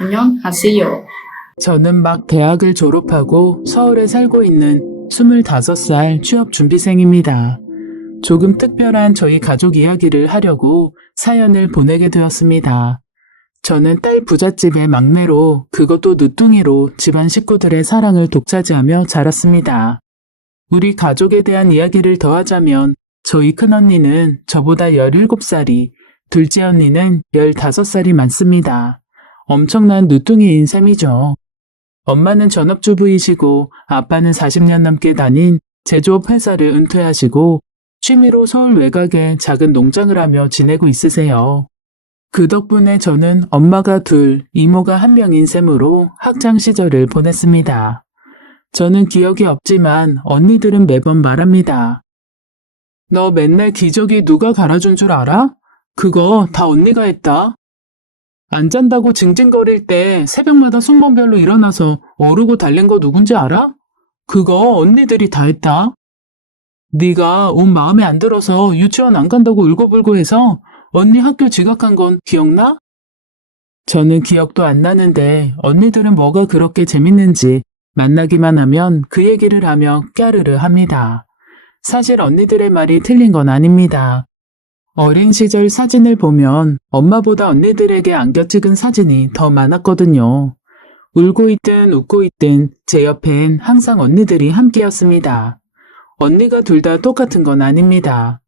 안녕하세요. 저는 막 대학을 졸업하고 서울에 살고 있는 25살 취업준비생입니다. 조금 특별한 저희 가족 이야기를 하려고 사연을 보내게 되었습니다. 저는 딸 부잣집의 막내로 그것도 늦둥이로 집안 식구들의 사랑을 독차지하며 자랐습니다. 우리 가족에 대한 이야기를 더하자면 저희 큰언니는 저보다 17살이, 둘째 언니는 15살이 많습니다. 엄청난 늦둥이인 셈이죠. 엄마는 전업주부이시고 아빠는 40년 넘게 다닌 제조업 회사를 은퇴하시고 취미로 서울 외곽에 작은 농장을 하며 지내고 있으세요. 그 덕분에 저는 엄마가 둘, 이모가 한 명인 셈으로 학창 시절을 보냈습니다. 저는 기억이 없지만 언니들은 매번 말합니다. 너 맨날 기저귀 누가 갈아준 줄 알아? 그거 다 언니가 했다. 안 잔다고 징징거릴 때 새벽마다 순번별로 일어나서 어르고 달랜 거 누군지 알아? 그거 언니들이 다 했다. 네가 옷 마음에 안 들어서 유치원 안 간다고 울고불고 해서 언니 학교 지각한 건 기억나? 저는 기억도 안 나는데 언니들은 뭐가 그렇게 재밌는지 만나기만 하면 그 얘기를 하며 까르르 합니다. 사실 언니들의 말이 틀린 건 아닙니다. 어린 시절 사진을 보면 엄마보다 언니들에게 안겨 찍은 사진이 더 많았거든요. 울고 있든 웃고 있든 제 옆엔 항상 언니들이 함께였습니다. 언니가 둘 다 똑같은 건 아닙니다.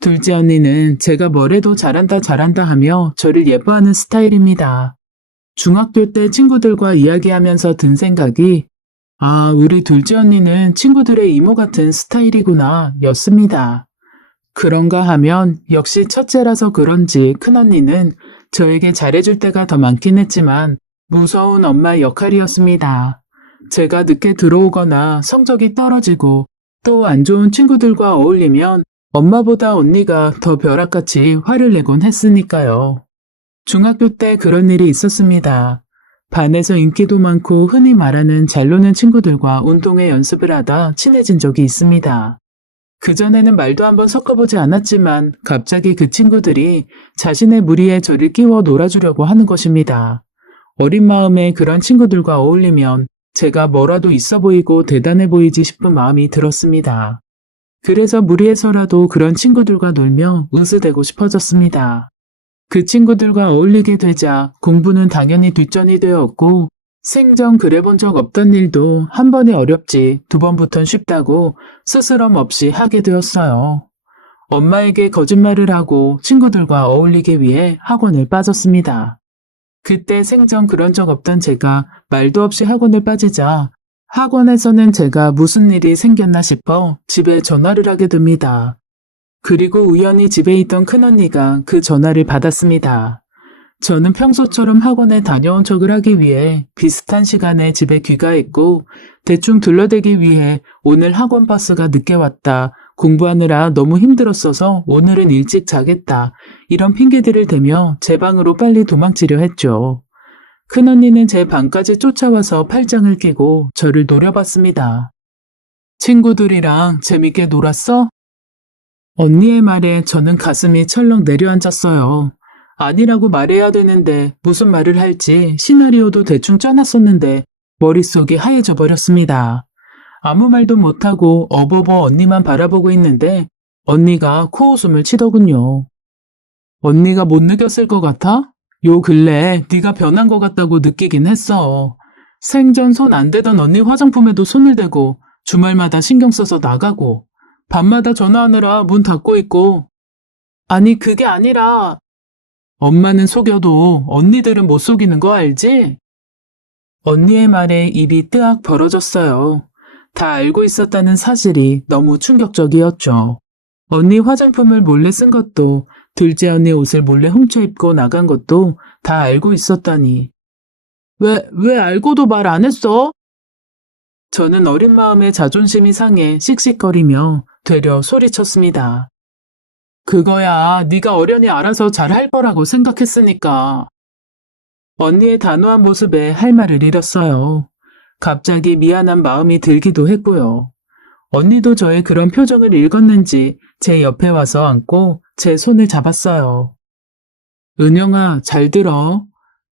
둘째 언니는 제가 뭘 해도 잘한다 잘한다 하며 저를 예뻐하는 스타일입니다. 중학교 때 친구들과 이야기하면서 든 생각이 우리 둘째 언니는 친구들의 이모 같은 스타일이구나 였습니다. 그런가 하면 역시 첫째라서 그런지 큰언니는 저에게 잘해줄 때가 더 많긴 했지만 무서운 엄마 역할이었습니다. 제가 늦게 들어오거나 성적이 떨어지고 또 안 좋은 친구들과 어울리면 엄마보다 언니가 더 벼락같이 화를 내곤 했으니까요. 중학교 때 그런 일이 있었습니다. 반에서 인기도 많고 흔히 말하는 잘 노는 친구들과 운동회 연습을 하다 친해진 적이 있습니다. 그전에는 말도 한번 섞어보지 않았지만 갑자기 그 친구들이 자신의 무리에 저를 끼워 놀아주려고 하는 것입니다. 어린 마음에 그런 친구들과 어울리면 제가 뭐라도 있어 보이고 대단해 보이지 싶은 마음이 들었습니다. 그래서 무리해서라도 그런 친구들과 놀며 으스대고 싶어졌습니다. 그 친구들과 어울리게 되자 공부는 당연히 뒷전이 되었고 생전 그래본 적 없던 일도 한 번이 어렵지 두 번부턴 쉽다고 스스럼 없이 하게 되었어요. 엄마에게 거짓말을 하고 친구들과 어울리기 위해 학원을 빠졌습니다. 그때 생전 그런 적 없던 제가 말도 없이 학원을 빠지자 학원에서는 제가 무슨 일이 생겼나 싶어 집에 전화를 하게 됩니다. 그리고 우연히 집에 있던 큰언니가 그 전화를 받았습니다. 저는 평소처럼 학원에 다녀온 척을 하기 위해 비슷한 시간에 집에 귀가했고 대충 둘러대기 위해 오늘 학원 버스가 늦게 왔다. 공부하느라 너무 힘들었어서 오늘은 일찍 자겠다. 이런 핑계들을 대며 제 방으로 빨리 도망치려 했죠. 큰언니는 제 방까지 쫓아와서 팔짱을 끼고 저를 노려봤습니다. 친구들이랑 재밌게 놀았어? 언니의 말에 저는 가슴이 철렁 내려앉았어요. 아니라고 말해야 되는데 무슨 말을 할지 시나리오도 대충 짜놨었는데 머릿속이 하얘져 버렸습니다. 아무 말도 못하고 어버버 언니만 바라보고 있는데 언니가 코웃음을 치더군요. 언니가 못 느꼈을 것 같아? 요 근래 네가 변한 것 같다고 느끼긴 했어. 생전 손 안 대던 언니 화장품에도 손을 대고 주말마다 신경 써서 나가고 밤마다 전화하느라 문 닫고 있고 아니 그게 아니라 엄마는 속여도 언니들은 못 속이는 거 알지? 언니의 말에 입이 뜨악 벌어졌어요. 다 알고 있었다는 사실이 너무 충격적이었죠. 언니 화장품을 몰래 쓴 것도 둘째 언니 옷을 몰래 훔쳐 입고 나간 것도 다 알고 있었다니. 왜 알고도 말 안 했어? 저는 어린 마음에 자존심이 상해 씩씩거리며 되려 소리쳤습니다. 그거야 네가 어련히 알아서 잘할 거라고 생각했으니까. 언니의 단호한 모습에 할 말을 잃었어요. 갑자기 미안한 마음이 들기도 했고요. 언니도 저의 그런 표정을 읽었는지 제 옆에 와서 앉고 제 손을 잡았어요. 은영아, 잘 들어.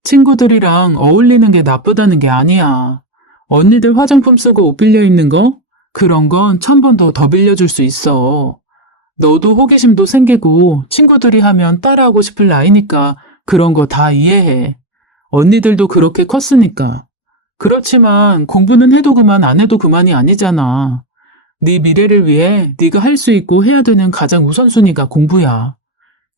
친구들이랑 어울리는 게 나쁘다는 게 아니야. 언니들 화장품 쓰고 옷 빌려 입는 거? 그런 건 1000번도 더 빌려줄 수 있어. 너도 호기심도 생기고 친구들이 하면 따라하고 싶을 나이니까 그런 거 다 이해해. 언니들도 그렇게 컸으니까. 그렇지만 공부는 해도 그만 안 해도 그만이 아니잖아. 네 미래를 위해 네가 할 수 있고 해야 되는 가장 우선순위가 공부야.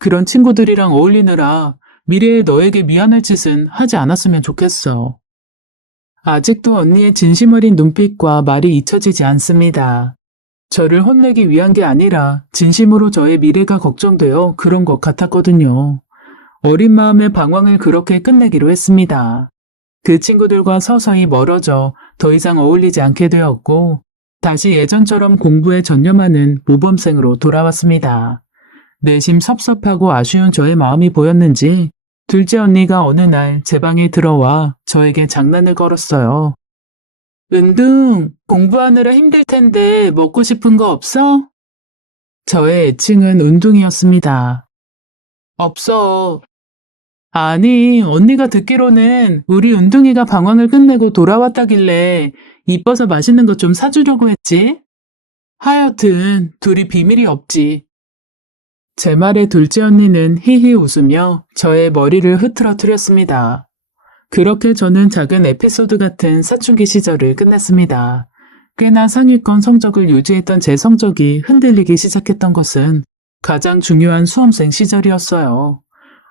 그런 친구들이랑 어울리느라 미래에 너에게 미안할 짓은 하지 않았으면 좋겠어. 아직도 언니의 진심 어린 눈빛과 말이 잊혀지지 않습니다. 저를 혼내기 위한 게 아니라 진심으로 저의 미래가 걱정되어 그런 것 같았거든요. 어린 마음의 방황을 그렇게 끝내기로 했습니다. 그 친구들과 서서히 멀어져 더 이상 어울리지 않게 되었고, 다시 예전처럼 공부에 전념하는 모범생으로 돌아왔습니다. 내심 섭섭하고 아쉬운 저의 마음이 보였는지 둘째 언니가 어느 날 제 방에 들어와 저에게 장난을 걸었어요. 은둥, 공부하느라 힘들 텐데 먹고 싶은 거 없어? 저의 애칭은 은둥이었습니다. 없어. 아니, 언니가 듣기로는 우리 은둥이가 방황을 끝내고 돌아왔다길래 이뻐서 맛있는 거 좀 사주려고 했지? 하여튼 둘이 비밀이 없지. 제 말에 둘째 언니는 히히 웃으며 저의 머리를 흐트러뜨렸습니다. 그렇게 저는 작은 에피소드 같은 사춘기 시절을 끝냈습니다. 꽤나 상위권 성적을 유지했던 제 성적이 흔들리기 시작했던 것은 가장 중요한 수험생 시절이었어요.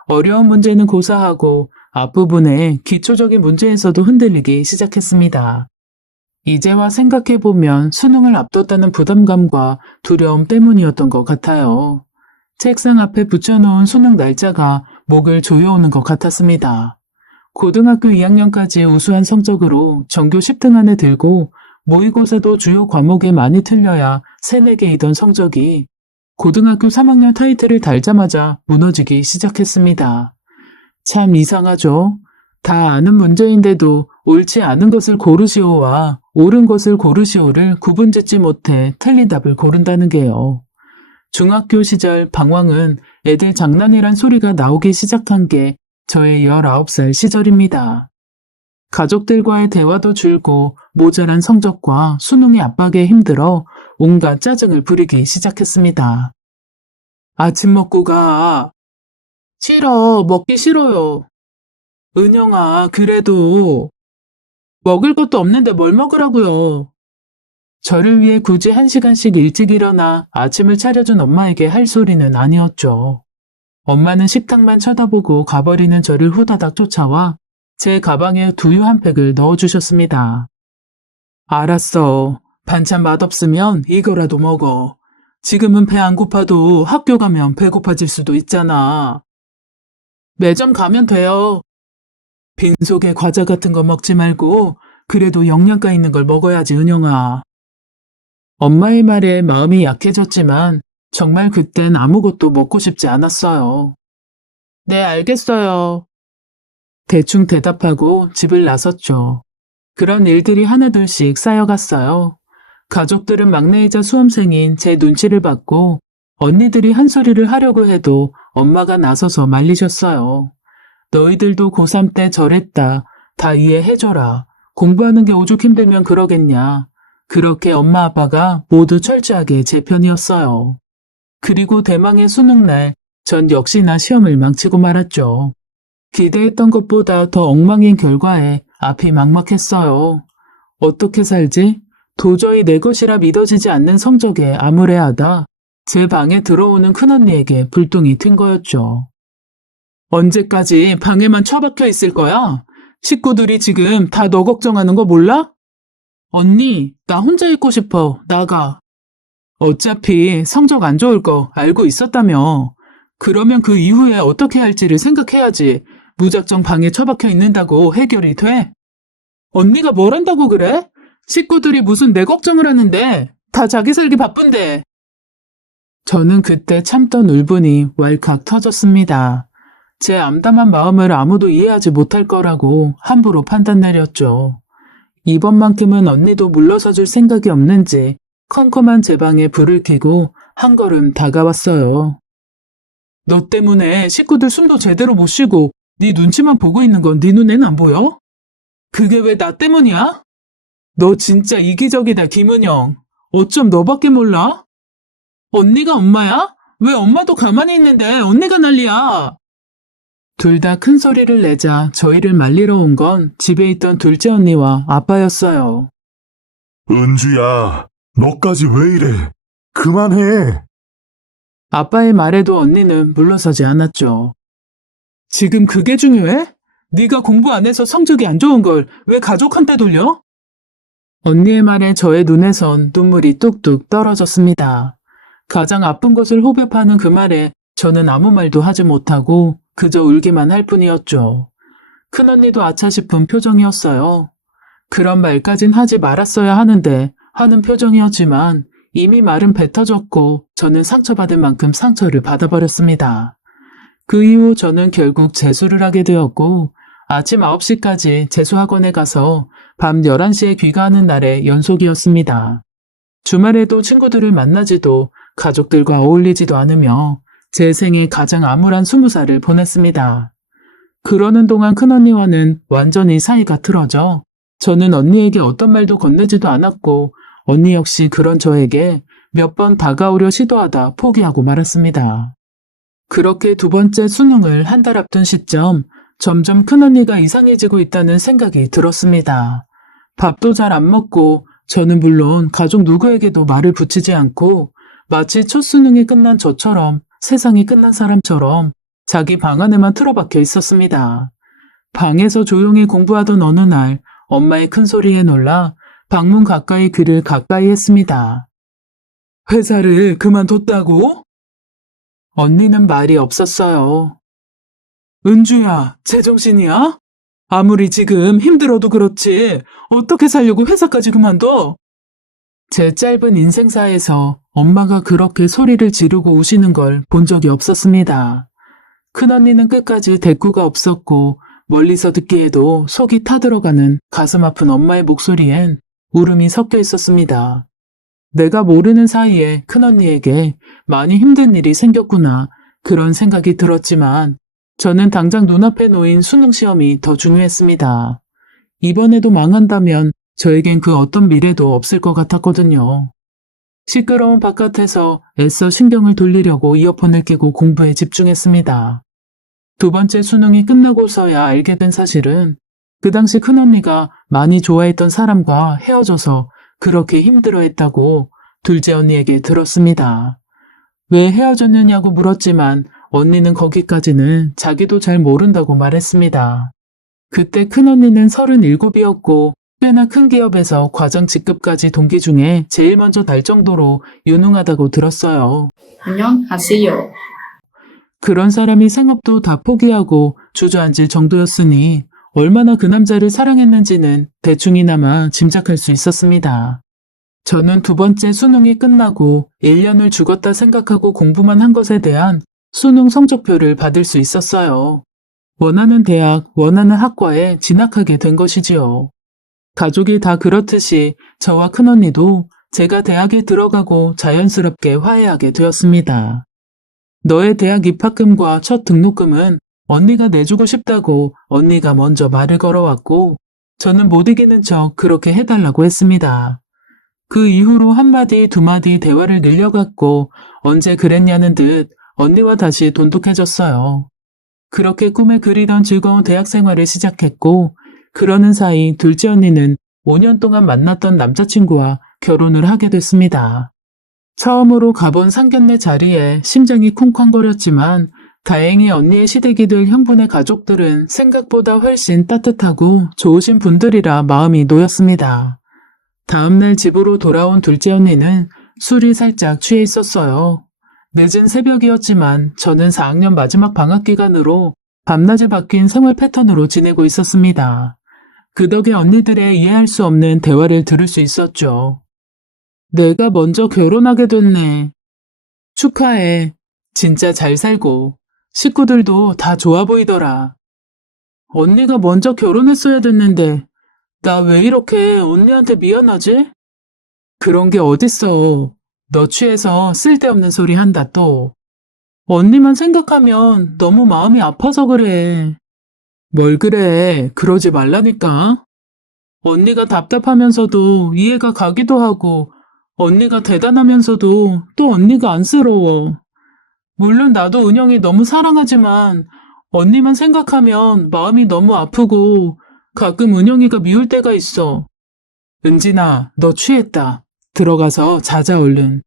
어려운 문제는 고사하고 앞부분에 기초적인 문제에서도 흔들리기 시작했습니다. 이제와 생각해보면 수능을 앞뒀다는 부담감과 두려움 때문이었던 것 같아요. 책상 앞에 붙여놓은 수능 날짜가 목을 조여오는 것 같았습니다. 고등학교 2학년까지 우수한 성적으로 전교 10등 안에 들고 모의고사도 주요 과목에 많이 틀려야 3, 4개이던 성적이 고등학교 3학년 타이틀을 달자마자 무너지기 시작했습니다. 참 이상하죠? 다 아는 문제인데도 옳지 않은 것을 고르시오와 옳은 것을 고르시오를 구분짓지 못해 틀린 답을 고른다는 게요. 중학교 시절 방황은 애들 장난이란 소리가 나오기 시작한 게 저의 19살 시절입니다. 가족들과의 대화도 줄고 모자란 성적과 수능의 압박에 힘들어 온갖 짜증을 부리기 시작했습니다. 아침 먹고 가. 싫어, 먹기 싫어요. 은영아, 그래도 먹을 것도 없는데 뭘 먹으라고요. 저를 위해 굳이 1시간씩 일찍 일어나 아침을 차려준 엄마에게 할 소리는 아니었죠. 엄마는 식탁만 쳐다보고 가버리는 저를 후다닥 쫓아와 제 가방에 두유 한 팩을 넣어주셨습니다. 알았어. 반찬 맛없으면 이거라도 먹어. 지금은 배 안 고파도 학교 가면 배고파질 수도 있잖아. 매점 가면 돼요. 빈속에 과자 같은 거 먹지 말고 그래도 영양가 있는 걸 먹어야지, 은영아. 엄마의 말에 마음이 약해졌지만 정말 그땐 아무것도 먹고 싶지 않았어요. 네, 알겠어요. 대충 대답하고 집을 나섰죠. 그런 일들이 하나둘씩 쌓여갔어요. 가족들은 막내이자 수험생인 제 눈치를 받고 언니들이 한 소리를 하려고 해도 엄마가 나서서 말리셨어요. 너희들도 고3 때 저랬다. 다 이해해줘라. 공부하는 게 오죽 힘들면 그러겠냐. 그렇게 엄마 아빠가 모두 철저하게 제 편이었어요. 그리고 대망의 수능날 전 역시나 시험을 망치고 말았죠. 기대했던 것보다 더 엉망인 결과에 앞이 막막했어요. 어떻게 살지? 도저히 내 것이라 믿어지지 않는 성적에 암울해하다 제 방에 들어오는 큰언니에게 불똥이 튄 거였죠. 언제까지 방에만 처박혀 있을 거야? 식구들이 지금 다 너 걱정하는 거 몰라? 언니, 나 혼자 있고 싶어. 나가. 어차피 성적 안 좋을 거 알고 있었다며. 그러면 그 이후에 어떻게 할지를 생각해야지. 무작정 방에 처박혀 있는다고 해결이 돼? 언니가 뭘 한다고 그래? 식구들이 무슨 내 걱정을 하는데. 다 자기 살기 바쁜데. 저는 그때 참던 울분이 왈칵 터졌습니다. 제 암담한 마음을 아무도 이해하지 못할 거라고 함부로 판단 내렸죠. 이번만큼은 언니도 물러서 줄 생각이 없는지 컴컴한 제 방에 불을 켜고 한 걸음 다가왔어요. 너 때문에 식구들 숨도 제대로 못 쉬고 네 눈치만 보고 있는 건 네 눈엔 안 보여? 그게 왜 나 때문이야? 너 진짜 이기적이다, 김은영. 어쩜 너밖에 몰라? 언니가 엄마야? 왜 엄마도 가만히 있는데 언니가 난리야? 둘 다 큰 소리를 내자 저희를 말리러 온 건 집에 있던 둘째 언니와 아빠였어요. 은주야, 너까지 왜 이래? 그만해. 아빠의 말에도 언니는 물러서지 않았죠. 지금 그게 중요해? 네가 공부 안 해서 성적이 안 좋은 걸 왜 가족한테 돌려? 언니의 말에 저의 눈에선 눈물이 뚝뚝 떨어졌습니다. 가장 아픈 것을 호흡하는 그 말에 저는 아무 말도 하지 못하고 그저 울기만 할 뿐이었죠. 큰언니도 아차 싶은 표정이었어요. 그런 말까진 하지 말았어야 하는데 하는 표정이었지만 이미 말은 뱉어졌고 저는 상처받을 만큼 상처를 받아버렸습니다. 그 이후 저는 결국 재수를 하게 되었고 아침 9시까지 재수학원에 가서 밤 11시에 귀가하는 날의 연속이었습니다. 주말에도 친구들을 만나지도 가족들과 어울리지도 않으며 제 생애 가장 암울한 20살을 보냈습니다. 그러는 동안 큰언니와는 완전히 사이가 틀어져 저는 언니에게 어떤 말도 건네지도 않았고 언니 역시 그런 저에게 몇 번 다가오려 시도하다 포기하고 말았습니다. 그렇게 두 번째 수능을 한 달 앞둔 시점 점점 큰언니가 이상해지고 있다는 생각이 들었습니다. 밥도 잘 안 먹고 저는 물론 가족 누구에게도 말을 붙이지 않고 마치 첫 수능이 끝난 저처럼 세상이 끝난 사람처럼 자기 방 안에만 틀어박혀 있었습니다. 방에서 조용히 공부하던 어느 날 엄마의 큰 소리에 놀라 방문 가까이 귀를 가까이 했습니다. 회사를 그만뒀다고? 언니는 말이 없었어요. 은주야, 제정신이야? 아무리 지금 힘들어도 그렇지 어떻게 살려고 회사까지 그만둬? 제 짧은 인생사에서 엄마가 그렇게 소리를 지르고 우시는 걸 본 적이 없었습니다. 큰언니는 끝까지 대꾸가 없었고 멀리서 듣기에도 속이 타들어가는 가슴 아픈 엄마의 목소리엔 울음이 섞여 있었습니다. 내가 모르는 사이에 큰언니에게 많이 힘든 일이 생겼구나 그런 생각이 들었지만 저는 당장 눈앞에 놓인 수능시험이 더 중요했습니다. 이번에도 망한다면 저에겐 그 어떤 미래도 없을 것 같았거든요. 시끄러운 바깥에서 애써 신경을 돌리려고 이어폰을 끼고 공부에 집중했습니다. 두 번째 수능이 끝나고서야 알게 된 사실은 그 당시 큰언니가 많이 좋아했던 사람과 헤어져서 그렇게 힘들어했다고 둘째 언니에게 들었습니다. 왜 헤어졌느냐고 물었지만 언니는 거기까지는 자기도 잘 모른다고 말했습니다. 그때 큰언니는 37이었고 꽤나 큰 기업에서 과장 직급까지 동기 중에 제일 먼저 달 정도로 유능하다고 들었어요. 안녕하세요. 그런 사람이 생업도 다 포기하고 주저앉을 정도였으니 얼마나 그 남자를 사랑했는지는 대충이나마 짐작할 수 있었습니다. 저는 두 번째 수능이 끝나고 1년을 죽었다 생각하고 공부만 한 것에 대한 수능 성적표를 받을 수 있었어요. 원하는 대학, 원하는 학과에 진학하게 된 것이지요. 가족이 다 그렇듯이 저와 큰언니도 제가 대학에 들어가고 자연스럽게 화해하게 되었습니다. 너의 대학 입학금과 첫 등록금은 언니가 내주고 싶다고 언니가 먼저 말을 걸어왔고 저는 못 이기는 척 그렇게 해달라고 했습니다. 그 이후로 한마디 두마디 대화를 늘려갔고 언제 그랬냐는 듯 언니와 다시 돈독해졌어요. 그렇게 꿈에 그리던 즐거운 대학 생활을 시작했고 그러는 사이 둘째 언니는 5년 동안 만났던 남자친구와 결혼을 하게 됐습니다. 처음으로 가본 상견례 자리에 심장이 쿵쾅거렸지만 다행히 언니의 시댁이 될 형부네 가족들은 생각보다 훨씬 따뜻하고 좋으신 분들이라 마음이 놓였습니다. 다음날 집으로 돌아온 둘째 언니는 술이 살짝 취해 있었어요. 늦은 새벽이었지만 저는 4학년 마지막 방학 기간으로 밤낮이 바뀐 생활 패턴으로 지내고 있었습니다. 그 덕에 언니들의 이해할 수 없는 대화를 들을 수 있었죠. 내가 먼저 결혼하게 됐네. 축하해. 진짜 잘 살고. 식구들도 다 좋아 보이더라. 언니가 먼저 결혼했어야 됐는데 나 왜 이렇게 언니한테 미안하지? 그런 게 어딨어. 너 취해서 쓸데없는 소리 한다 또. 언니만 생각하면 너무 마음이 아파서 그래. 뭘 그래, 그러지 말라니까. 언니가 답답하면서도 이해가 가기도 하고, 언니가 대단하면서도 또 언니가 안쓰러워. 물론 나도 은영이 너무 사랑하지만, 언니만 생각하면 마음이 너무 아프고, 가끔 은영이가 미울 때가 있어. 은진아, 너 취했다. 들어가서 자자 얼른.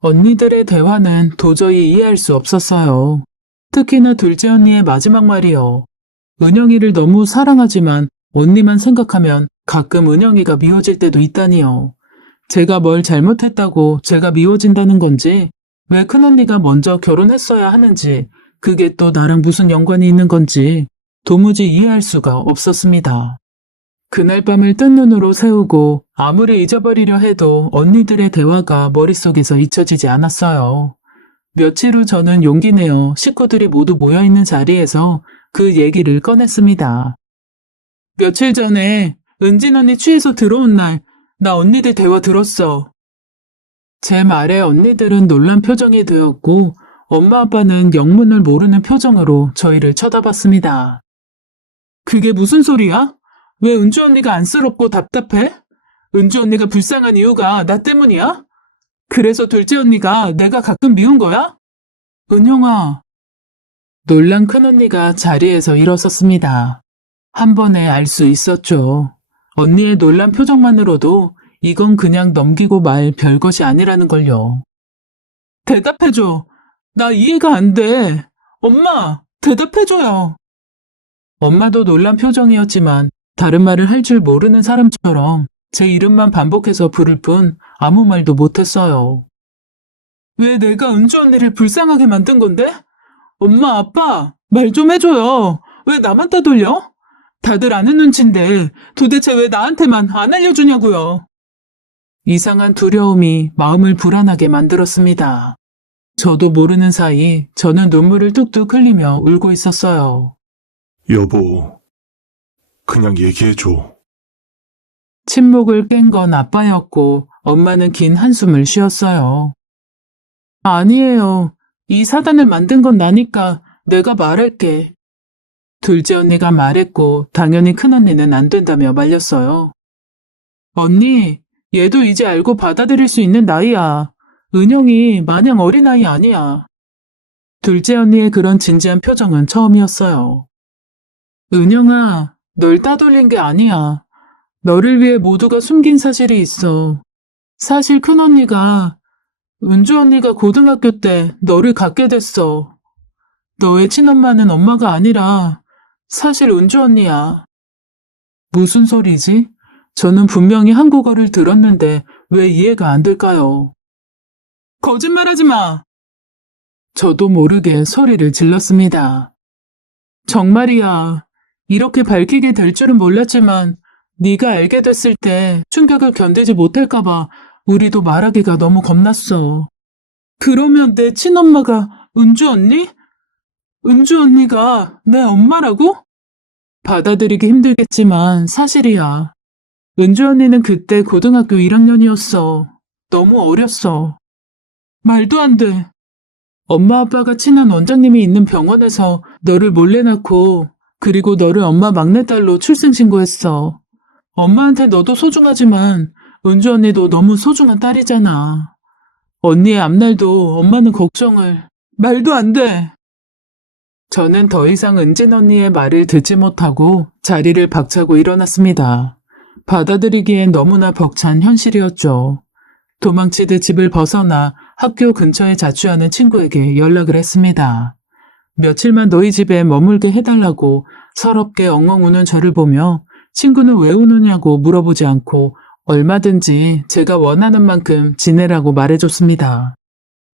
언니들의 대화는 도저히 이해할 수 없었어요. 특히나 둘째 언니의 마지막 말이요. 은영이를 너무 사랑하지만 언니만 생각하면 가끔 은영이가 미워질 때도 있다니요. 제가 뭘 잘못했다고 제가 미워진다는 건지, 왜 큰언니가 먼저 결혼했어야 하는지, 그게 또 나랑 무슨 연관이 있는 건지 도무지 이해할 수가 없었습니다. 그날 밤을 뜬 눈으로 새우고 아무리 잊어버리려 해도 언니들의 대화가 머릿속에서 잊혀지지 않았어요. 며칠 후 저는 용기 내어 식구들이 모두 모여있는 자리에서 그 얘기를 꺼냈습니다. 며칠 전에 은진 언니 취해서 들어온 날, 나 언니들 대화 들었어. 제 말에 언니들은 놀란 표정이 되었고 엄마 아빠는 영문을 모르는 표정으로 저희를 쳐다봤습니다. 그게 무슨 소리야? 왜 은주 언니가 안쓰럽고 답답해? 은주 언니가 불쌍한 이유가 나 때문이야? 그래서 둘째 언니가 내가 가끔 미운 거야? 은영아. 놀란 큰언니가 자리에서 일어섰습니다. 한 번에 알 수 있었죠. 언니의 놀란 표정만으로도 이건 그냥 넘기고 말 별것이 아니라는 걸요. 대답해줘. 나 이해가 안 돼. 엄마, 대답해줘요. 엄마도 놀란 표정이었지만 다른 말을 할 줄 모르는 사람처럼 제 이름만 반복해서 부를 뿐 아무 말도 못했어요. 왜 내가 은주 언니를 불쌍하게 만든 건데? 엄마, 아빠, 말 좀 해줘요. 왜 나만 따돌려? 다들 아는 눈치인데 도대체 왜 나한테만 안 알려주냐고요. 이상한 두려움이 마음을 불안하게 만들었습니다. 저도 모르는 사이 저는 눈물을 뚝뚝 흘리며 울고 있었어요. 여보, 그냥 얘기해줘. 침묵을 깬 건 아빠였고 엄마는 긴 한숨을 쉬었어요. 아니에요. 이 사단을 만든 건 나니까 내가 말할게. 둘째 언니가 말했고 당연히 큰언니는 안 된다며 말렸어요. 언니, 얘도 이제 알고 받아들일 수 있는 나이야. 은영이 마냥 어린아이 아니야. 둘째 언니의 그런 진지한 표정은 처음이었어요. 은영아, 널 따돌린 게 아니야. 너를 위해 모두가 숨긴 사실이 있어. 사실 큰언니가, 은주 언니가 고등학교 때 너를 갖게 됐어. 너의 친엄마는 엄마가 아니라 사실 은주 언니야. 무슨 소리지? 저는 분명히 한국어를 들었는데 왜 이해가 안 될까요? 거짓말하지 마! 저도 모르게 소리를 질렀습니다. 정말이야. 이렇게 밝히게 될 줄은 몰랐지만 네가 알게 됐을 때 충격을 견디지 못할까봐 우리도 말하기가 너무 겁났어. 그러면 내 친엄마가 은주 언니? 은주 언니가 내 엄마라고? 받아들이기 힘들겠지만 사실이야. 은주 언니는 그때 고등학교 1학년이었어. 너무 어렸어. 말도 안 돼. 엄마 아빠가 친한 원장님이 있는 병원에서 너를 몰래 낳고 그리고 너를 엄마 막내딸로 출생신고했어. 엄마한테 너도 소중하지만 은주 언니도 너무 소중한 딸이잖아. 언니의 앞날도 엄마는 걱정을. 말도 안 돼. 저는 더 이상 은진 언니의 말을 듣지 못하고 자리를 박차고 일어났습니다. 받아들이기엔 너무나 벅찬 현실이었죠. 도망치듯 집을 벗어나 학교 근처에 자취하는 친구에게 연락을 했습니다. 며칠만 너희 집에 머물게 해달라고 서럽게 엉엉 우는 저를 보며 친구는 왜 우느냐고 물어보지 않고 얼마든지 제가 원하는 만큼 지내라고 말해줬습니다.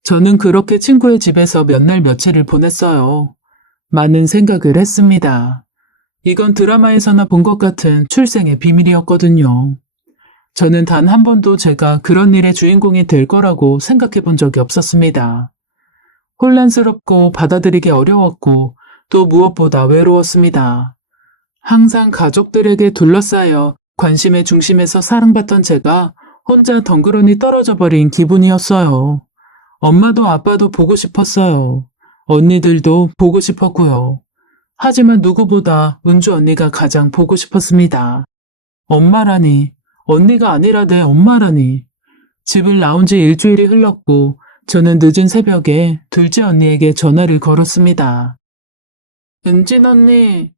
저는 그렇게 친구의 집에서 몇 날 며칠을 보냈어요. 많은 생각을 했습니다. 이건 드라마에서나 본 것 같은 출생의 비밀이었거든요. 저는 단 한 번도 제가 그런 일의 주인공이 될 거라고 생각해 본 적이 없었습니다. 혼란스럽고 받아들이기 어려웠고 또 무엇보다 외로웠습니다. 항상 가족들에게 둘러싸여 관심의 중심에서 사랑받던 제가 혼자 덩그러니 떨어져 버린 기분이었어요. 엄마도 아빠도 보고 싶었어요. 언니들도 보고 싶었고요. 하지만 누구보다 은주 언니가 가장 보고 싶었습니다. 엄마라니, 언니가 아니라 내 엄마라니. 집을 나온 지 일주일이 흘렀고 저는 늦은 새벽에 둘째 언니에게 전화를 걸었습니다. 은진 언니,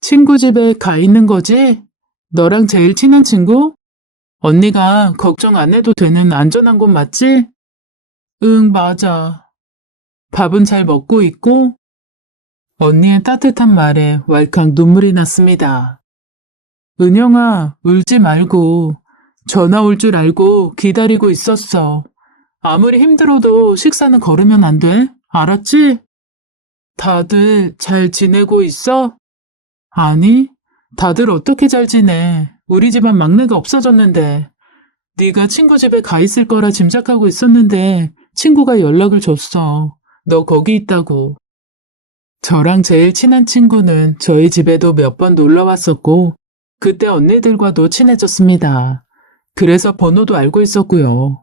친구 집에 가 있는 거지? 너랑 제일 친한 친구? 언니가 걱정 안 해도 되는 안전한 곳 맞지? 응, 맞아. 밥은 잘 먹고 있고? 언니의 따뜻한 말에 왈칵 눈물이 났습니다. 은영아, 울지 말고. 전화 올 줄 알고 기다리고 있었어. 아무리 힘들어도 식사는 거르면 안 돼. 알았지? 다들 잘 지내고 있어? 아니, 다들 어떻게 잘 지내. 우리 집안 막내가 없어졌는데. 네가 친구 집에 가 있을 거라 짐작하고 있었는데 친구가 연락을 줬어. 너 거기 있다고. 저랑 제일 친한 친구는 저희 집에도 몇 번 놀러 왔었고 그때 언니들과도 친해졌습니다. 그래서 번호도 알고 있었고요.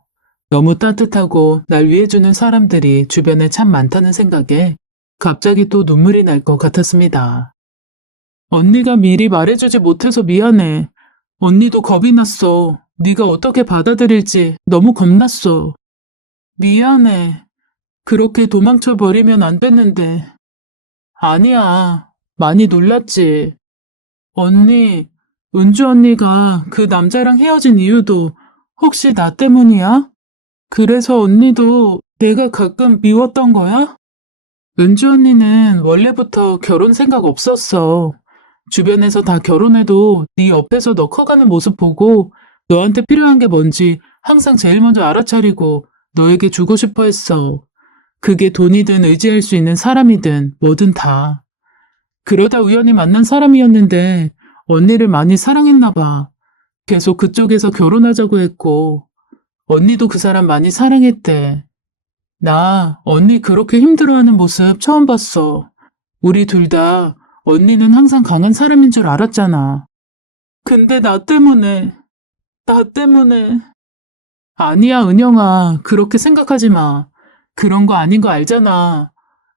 너무 따뜻하고 날 위해주는 사람들이 주변에 참 많다는 생각에 갑자기 또 눈물이 날 것 같았습니다. 언니가 미리 말해주지 못해서 미안해. 언니도 겁이 났어. 네가 어떻게 받아들일지 너무 겁났어. 미안해. 그렇게 도망쳐 버리면 안 됐는데. 아니야. 많이 놀랐지. 언니, 은주 언니가 그 남자랑 헤어진 이유도 혹시 나 때문이야? 그래서 언니도 내가 가끔 미웠던 거야? 은주 언니는 원래부터 결혼 생각 없었어. 주변에서 다 결혼해도 네 옆에서 너 커가는 모습 보고 너한테 필요한 게 뭔지 항상 제일 먼저 알아차리고 너에게 주고 싶어 했어. 그게 돈이든 의지할 수 있는 사람이든 뭐든 다. 그러다 우연히 만난 사람이었는데 언니를 많이 사랑했나 봐. 계속 그쪽에서 결혼하자고 했고 언니도 그 사람 많이 사랑했대. 나 언니 그렇게 힘들어하는 모습 처음 봤어. 우리 둘 다 언니는 항상 강한 사람인 줄 알았잖아. 근데 나 때문에. 아니야, 은영아. 그렇게 생각하지 마. 그런 거 아닌 거 알잖아.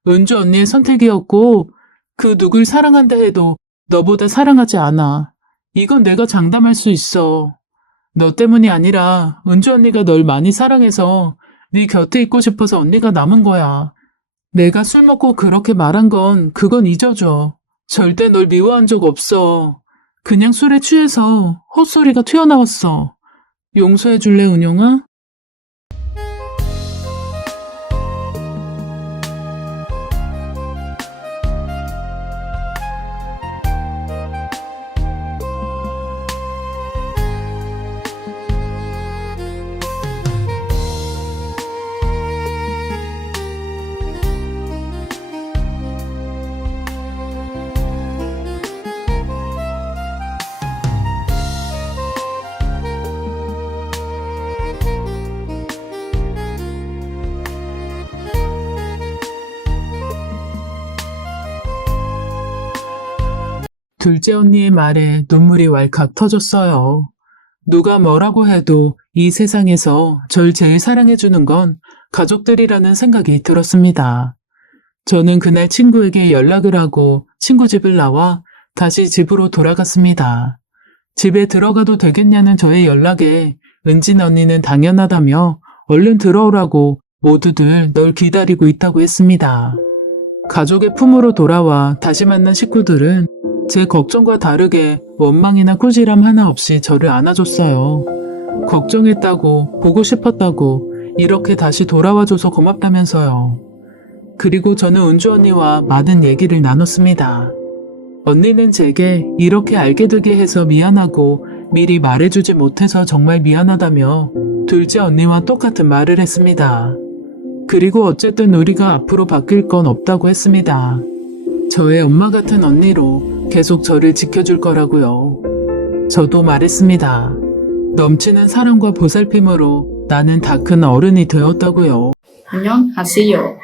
은주 언니의 선택이었고 그 누굴 사랑한다 해도 너보다 사랑하지 않아. 이건 내가 장담할 수 있어. 너 때문이 아니라 은주 언니가 널 많이 사랑해서 네 곁에 있고 싶어서 언니가 남은 거야. 내가 술 먹고 그렇게 말한 건 그건 잊어줘. 절대 널 미워한 적 없어. 그냥 술에 취해서 헛소리가 튀어나왔어. 용서해 줄래, 은영아? 둘째 언니의 말에 눈물이 왈칵 터졌어요. 누가 뭐라고 해도 이 세상에서 절 제일 사랑해주는 건 가족들이라는 생각이 들었습니다. 저는 그날 친구에게 연락을 하고 친구 집을 나와 다시 집으로 돌아갔습니다. 집에 들어가도 되겠냐는 저의 연락에 은진 언니는 당연하다며 얼른 들어오라고 모두들 널 기다리고 있다고 했습니다. 가족의 품으로 돌아와 다시 만난 식구들은 제 걱정과 다르게 원망이나 꾸지람 하나 없이 저를 안아줬어요. 걱정했다고, 보고 싶었다고, 이렇게 다시 돌아와줘서 고맙다면서요. 그리고 저는 은주 언니와 많은 얘기를 나눴습니다. 언니는 제게 이렇게 알게 되게 해서 미안하고 미리 말해주지 못해서 정말 미안하다며 둘째 언니와 똑같은 말을 했습니다. 그리고 어쨌든 우리가 앞으로 바뀔 건 없다고 했습니다. 저의 엄마 같은 언니로 계속 저를 지켜줄 거라고요. 저도 말했습니다. 넘치는 사랑과 보살핌으로 나는 다 큰 어른이 되었다고요. 안녕하세요.